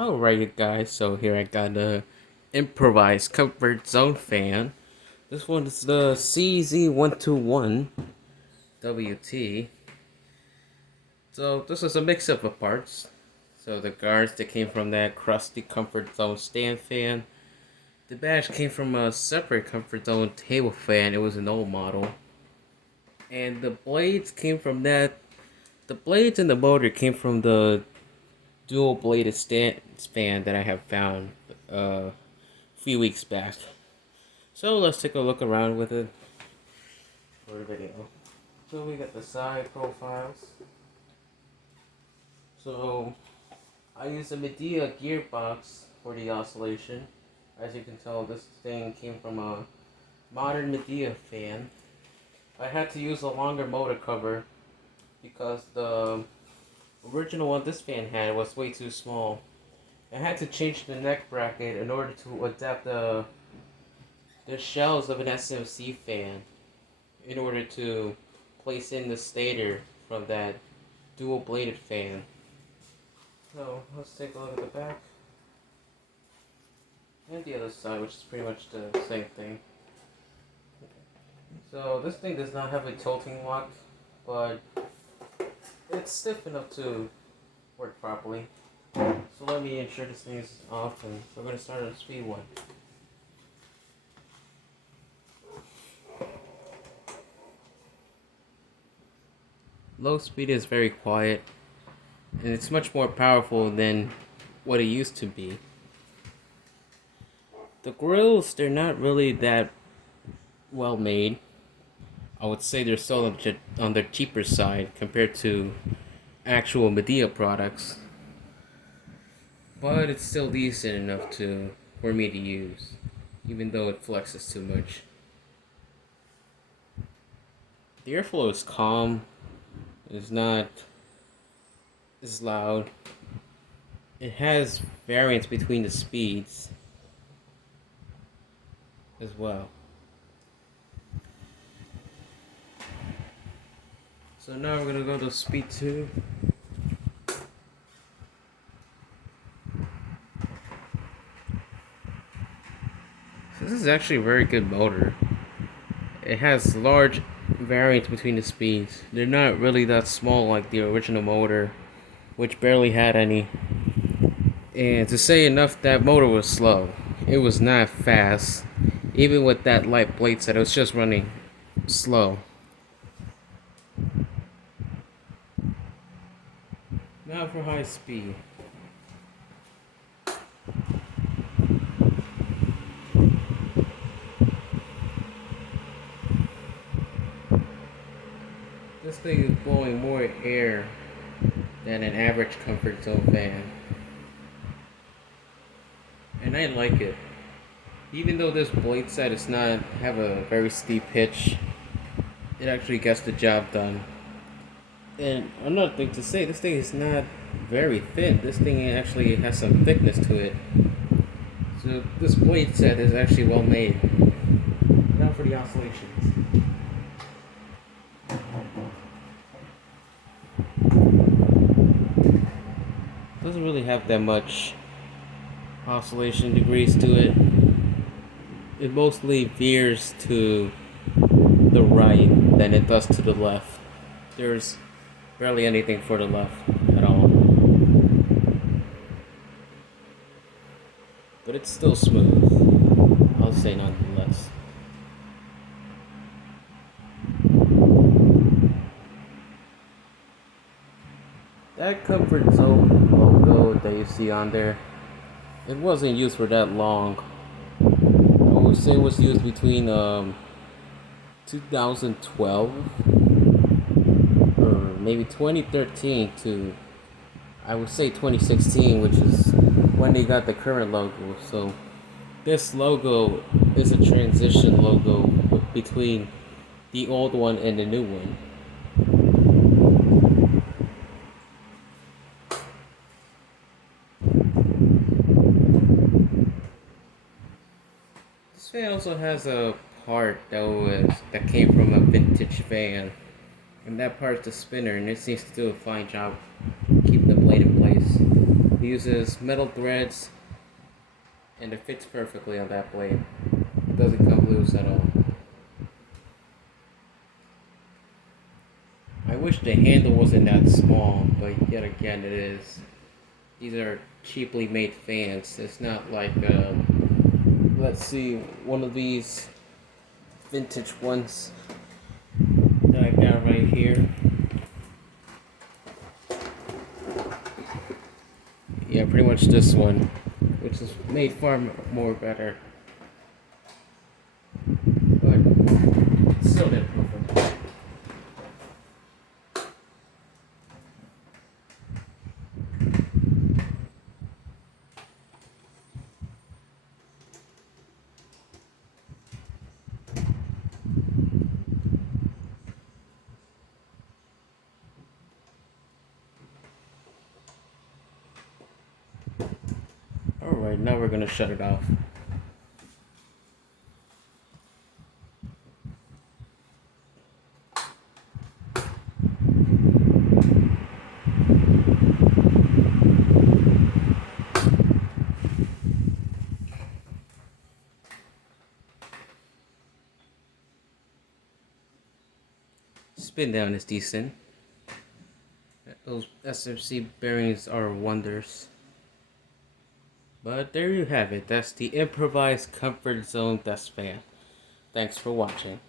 Alright, guys, so here I got the Improvised Comfort Zone fan. This one is the CZ121 WT. So this is a mix-up of parts. So the guards that came from that crusty Comfort Zone stand fan. The badge came from a separate Comfort Zone table fan. It was an old model. And the blades came from that. The blades and the motor came from the dual bladed stand fan that I have found a few weeks back. So let's take a look around with it for the video. So we got the side profiles. So I use a Medea gearbox for the oscillation. As you can tell, this thing came from a modern Medea fan. I had to use a longer motor cover because the original one this fan had was way too small. I had to change the neck bracket in order to adapt the shells of an SMC fan in order to place in the stator from that dual bladed fan. So let's take a look at the back and the other side, which is pretty much the same thing. So this thing does not have a tilting lock, but it's stiff enough to work properly. So let me ensure this thing is off, and we're going to start on speed 1. Low speed is very quiet, and it's much more powerful than what it used to be. The grills, they're not really that well made. I would say they're still on the cheaper side compared to actual Medea products. But it's still decent enough for me to use, even though it flexes too much. The airflow is calm. It's not as loud. It has variance between the speeds as well. So now we're gonna go to speed 2. This is actually a very good motor. It has large variance between the speeds. They're not really that small like the original motor, which barely had any. And to say enough, that motor was slow. It was not fast. Even with that light blade set, it was just running slow. Now for high speed. This thing is blowing more air than an average Comfort Zone fan. And I like it. Even though this blade set does not have a very steep pitch, it actually gets the job done. And another thing to say, this thing is not very thin. This thing actually has some thickness to it. So this blade set is actually well made. Now for the oscillations. Doesn't really have that much oscillation degrees to it. It mostly veers to the right than it does to the left. There's barely anything for the left at all. But it's still smooth, I'll say nonetheless. That Comfort Zone logo that you see on there, it wasn't used for that long. I would say it was used between 2012 or maybe 2013 to, I would say, 2016, which is when they got the current logo. So this logo is a transition logo between the old one and the new one. This fan also has a part that came from a vintage van, and that part's the spinner, and it seems to do a fine job keeping the blade in place. It uses metal threads and it fits perfectly on that blade. It doesn't come loose at all. I wish the handle wasn't that small, but yet again it is. These are cheaply made fans. It's not like, let's see, one of these vintage ones that I got right here. Yeah, pretty much this one, which is made far more better. But still didn't perfect. Alright, now we're gonna shut it off. Spin down is decent. Those SMC bearings are wonders. But there you have it. That's the Improvised Comfort Zone Desk Fan. Thanks for watching.